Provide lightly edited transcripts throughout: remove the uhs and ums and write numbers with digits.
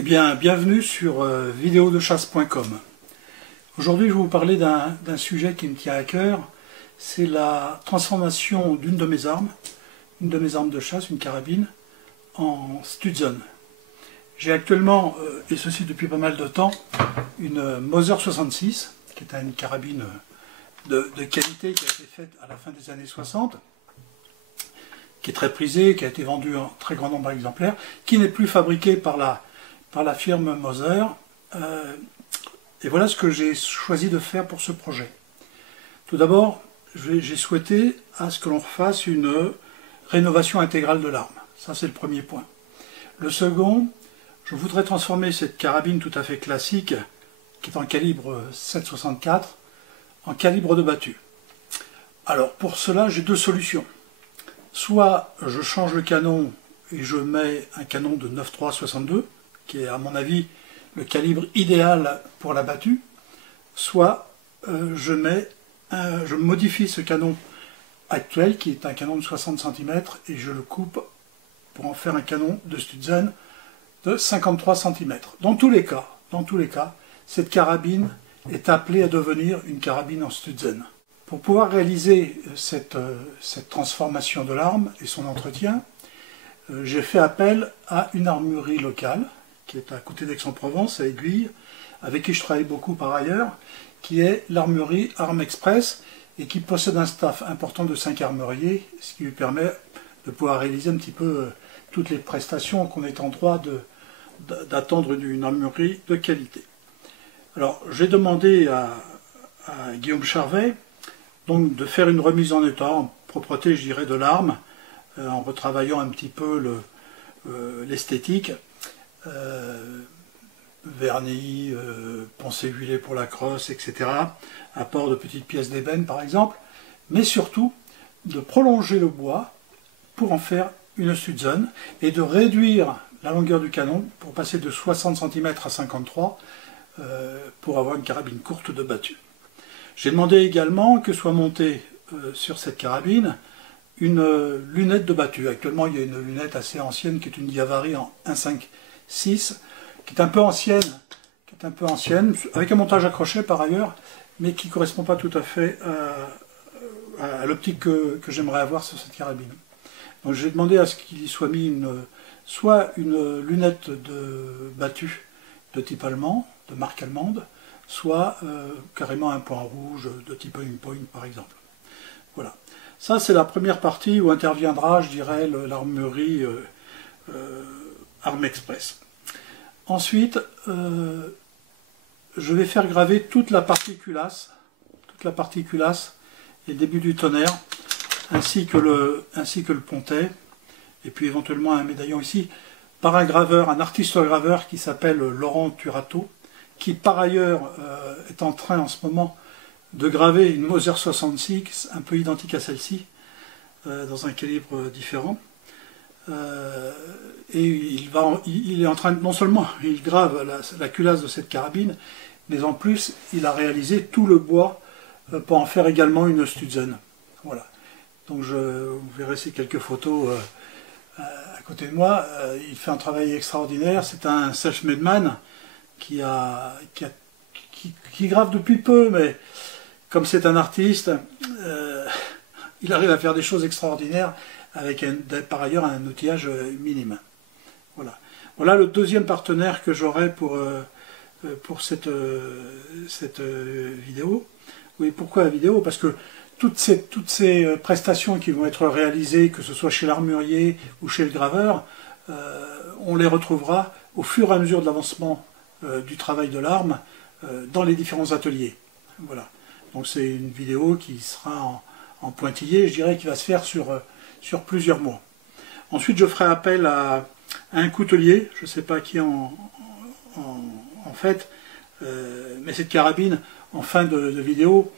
Eh bien, bienvenue sur videodechasse.com. Aujourd'hui, je vais vous parler d'un sujet qui me tient à cœur. C'est la transformation d'une de mes armes de chasse, une carabine, en Stutzen. J'ai actuellement, et ceci depuis pas mal de temps, une Mauser 66, qui est une carabine de qualité qui a été faite à la fin des années 60, qui est très prisée, qui a été vendue en très grand nombre d'exemplaires, qui n'est plus fabriquée par la firme Mauser. Et voilà ce que j'ai choisi de faire pour ce projet. Tout d'abord, j'ai souhaité à ce que l'on fasse une rénovation intégrale de l'arme. Ça, c'est le premier point. Le second, je voudrais transformer cette carabine tout à fait classique, qui est en calibre 7,64, en calibre de battu. Alors, pour cela, j'ai deux solutions. Soit je change le canon et je mets un canon de 9,3-62, qui est à mon avis le calibre idéal pour la battue, soit je modifie ce canon actuel, qui est un canon de 60 cm, et je le coupe pour en faire un canon de Stutzen de 53 cm. Dans tous les cas, cette carabine est appelée à devenir une carabine en Stutzen. Pour pouvoir réaliser cette transformation de l'arme et son entretien, j'ai fait appel à une armurerie locale, qui est à côté d'Aix-en-Provence, à Aiguille, avec qui je travaille beaucoup par ailleurs, qui est l'armurerie Arme Express, et qui possède un staff important de 5 armuriers, ce qui lui permet de pouvoir réaliser un petit peu toutes les prestations qu'on est en droit d'attendre d'une armurerie de qualité. Alors, j'ai demandé à Guillaume Charvet donc, de faire une remise en état, en propreté, je dirais, de l'arme, en retravaillant un petit peu l'esthétique, vernis, poncer huilé pour la crosse, etc. Apport de petites pièces d'ébène par exemple, mais surtout de prolonger le bois pour en faire une Stutzen et de réduire la longueur du canon pour passer de 60 cm à 53 pour avoir une carabine courte de battue. J'ai demandé également que soit montée sur cette carabine une lunette de battue. Actuellement, il y a une lunette assez ancienne qui est une Diavari en 1.5.6, qui est un peu ancienne, avec un montage à crochet par ailleurs, mais qui ne correspond pas tout à fait à l'optique que j'aimerais avoir sur cette carabine. Donc j'ai demandé à ce qu'il y soit mis soit une lunette de battue de type allemand, de marque allemande, soit carrément un point rouge de type Aimpoint par exemple. Voilà. Ça, c'est la première partie où interviendra, je dirais, l'armurerie Arme Express. Ensuite, je vais faire graver toute la partie culasse et le début du tonnerre, ainsi que le pontet, et puis éventuellement un médaillon ici, par un graveur, un artiste graveur qui s'appelle Laurent Turato, qui par ailleurs est en train en ce moment de graver une Mauser 66, un peu identique à celle-ci, dans un calibre différent. Et il est en train de, non seulement il grave la culasse de cette carabine, mais en plus il a réalisé tout le bois pour en faire également une Stutzen. Voilà. Donc vous verrez ces quelques photos à côté de moi. Il fait un travail extraordinaire. C'est un self-made man qui grave depuis peu, mais comme c'est un artiste, il arrive à faire des choses extraordinaires avec par ailleurs un outillage minime. Voilà. Voilà le deuxième partenaire que j'aurai pour cette vidéo. Oui, pourquoi la vidéo? Parce que toutes ces prestations qui vont être réalisées, que ce soit chez l'armurier ou chez le graveur, on les retrouvera au fur et à mesure de l'avancement du travail de l'arme dans les différents ateliers. Voilà. Donc c'est une vidéo qui sera en pointillé, je dirais, qui va se faire sur plusieurs mois. Ensuite, je ferai appel à un coutelier, je ne sais pas qui en fait, mais cette carabine, en fin de vidéo,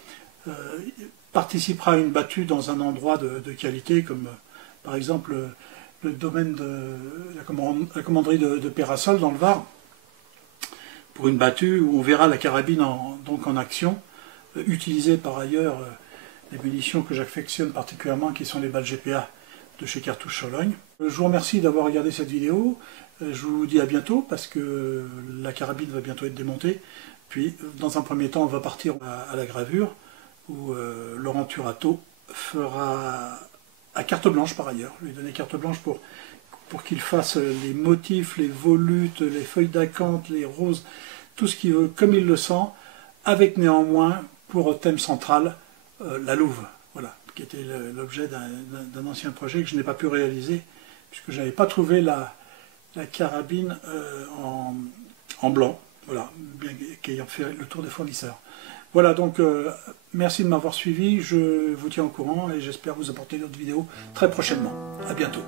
participera à une battue dans un endroit de qualité, comme par exemple le domaine de la commanderie de Pérasol dans le Var, pour une battue où on verra la carabine donc en action, utilisée par ailleurs les munitions que j'affectionne particulièrement, qui sont les balles GPA de chez Cartouche Sologne. Je vous remercie d'avoir regardé cette vidéo. Je vous dis à bientôt parce que la carabine va bientôt être démontée. Puis, dans un premier temps, on va partir à la gravure où Laurent Turato fera à carte blanche par ailleurs. Je lui ai donné carte blanche pour qu'il fasse les motifs, les volutes, les feuilles d'acanthe, les roses, tout ce qu'il veut, comme il le sent, avec néanmoins pour thème central la louve, voilà, qui était l'objet d'un ancien projet que je n'ai pas pu réaliser puisque je n'avais pas trouvé la carabine en blanc, voilà, bien qu'ayant fait le tour des fournisseurs. Voilà, donc merci de m'avoir suivi, je vous tiens au courant et j'espère vous apporter d'autres vidéos très prochainement. À bientôt.